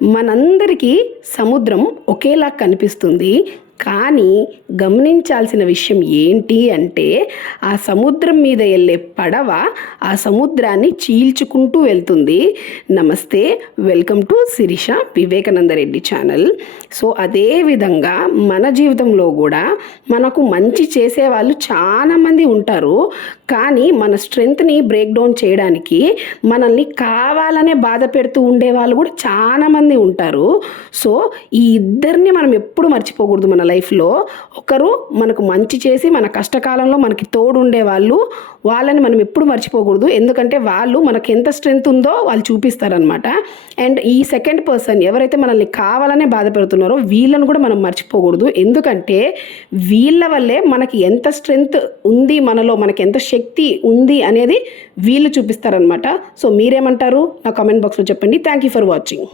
మనందరికీ సముద్రం ఒకేలా కనిపిస్తుంది. కానీ గమనించాల్సిన విషయం ఏంటి అంటే ఆ సముద్రం మీద వెళ్ళే పడవ ఆ సముద్రాన్ని చీల్చుకుంటూ వెళ్తుంది. నమస్తే, welcome to Sirisha Vivekananda Reddy channel. So అదేవిధంగా మన జీవితంలో కూడా మనకు మంచి చేసేవాళ్ళు చాలామంది ఉంటారు. కానీ మన స్ట్రెంగ్త్ని బ్రేక్ డౌన్ చేయడానికి మనల్ని కావాలనే బాధ పెడుతూ ఉండేవాళ్ళు కూడా చాలామంది ఉంటారు. సో ఈ ఇద్దరిని మనం ఎప్పుడు మర్చిపోకూడదు. మన లైఫ్లో ఒకరు మనకు మంచి చేసి మన కష్టకాలంలో మనకి తోడు ఉండేవాళ్ళు, వాళ్ళని మనం ఎప్పుడు మర్చిపోకూడదు. ఎందుకంటే వాళ్ళు మనకు ఎంత స్ట్రెంగ్త్ ఉందో వాళ్ళు చూపిస్తారనమాట. అండ్ ఈ సెకండ్ పర్సన్ ఎవరైతే మనల్ని కావాలనే బాధ పెడుతున్నారో వీళ్ళని కూడా మనం మర్చిపోకూడదు. ఎందుకంటే వీళ్ళ వల్లే మనకి ఎంత స్ట్రెంగ్త్ ఉంది, మనలో మనకి ఎంత శక్తి ఉంది అనేది వీళ్ళు చూపిస్తారనమాట. సో మీరేమంటారు? నా కామెంట్ బాక్స్లో చెప్పండి. Thank you for watching.